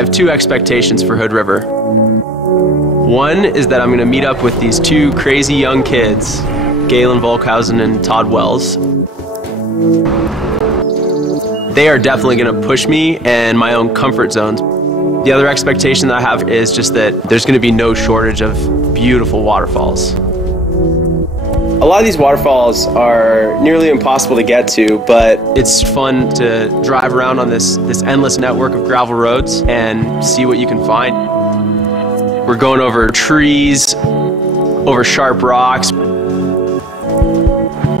have two expectations for Hood River. One is that I'm going to meet up with these two crazy young kids, Galen Volkhausen and Todd Wells. They are definitely going to push me and my own comfort zones. The other expectation that I have is just that there's going to be no shortage of beautiful waterfalls. A lot of these waterfalls are nearly impossible to get to, but it's fun to drive around on this endless network of gravel roads and see what you can find. We're going over trees, over sharp rocks.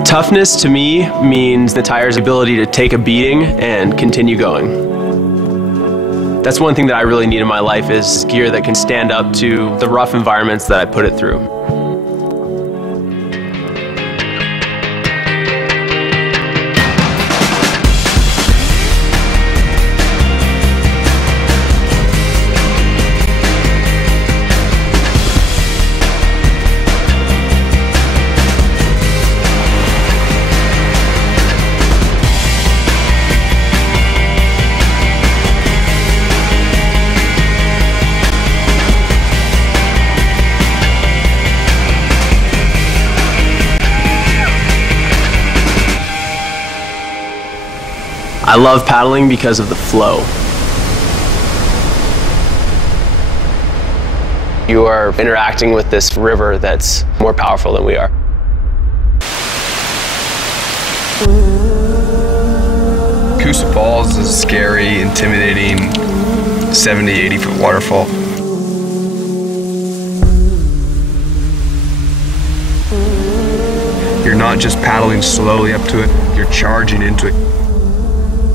Toughness to me means the tire's ability to take a beating and continue going. That's one thing that I really need in my life is gear that can stand up to the rough environments that I put it through. I love paddling because of the flow. You are interacting with this river that's more powerful than we are. Coosa Falls is a scary, intimidating 70, 80-foot waterfall. You're not just paddling slowly up to it, you're charging into it.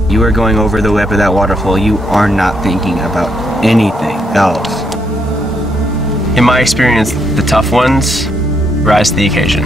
You are going over the lip of that waterfall. You are not thinking about anything else. In my experience, the tough ones rise to the occasion.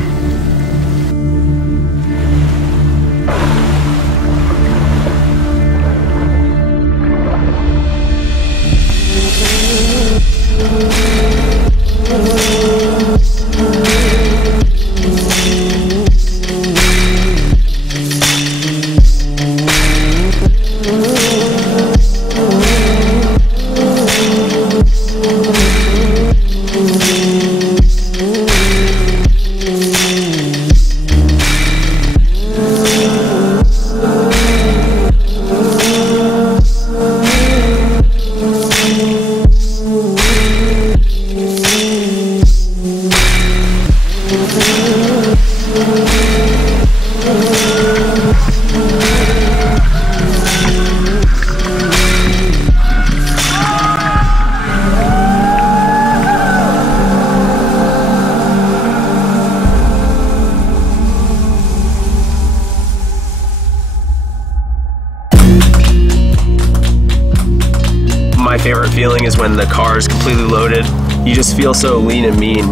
My favorite feeling is when the car is completely loaded. You just feel so lean and mean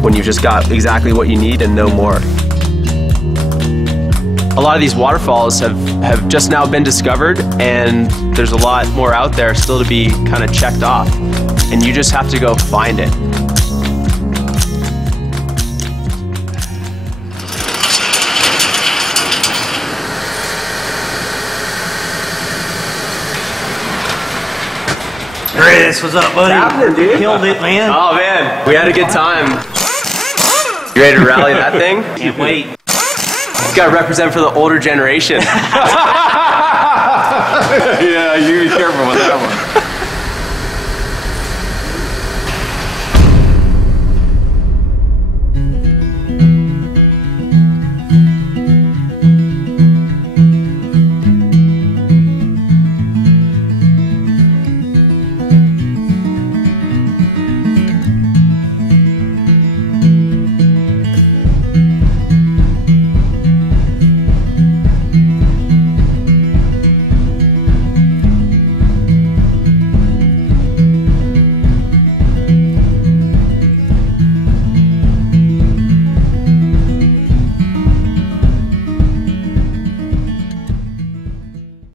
when you've just got exactly what you need and no more. A lot of these waterfalls have just now been discovered, and there's a lot more out there still to be kind of checked off, and you just have to go find it. Chris, what's up, buddy? What's happening, dude? Killed it, man. Oh man, we had a good time. You ready to rally that thing? Can't wait. You gotta represent for the older generation. Yeah.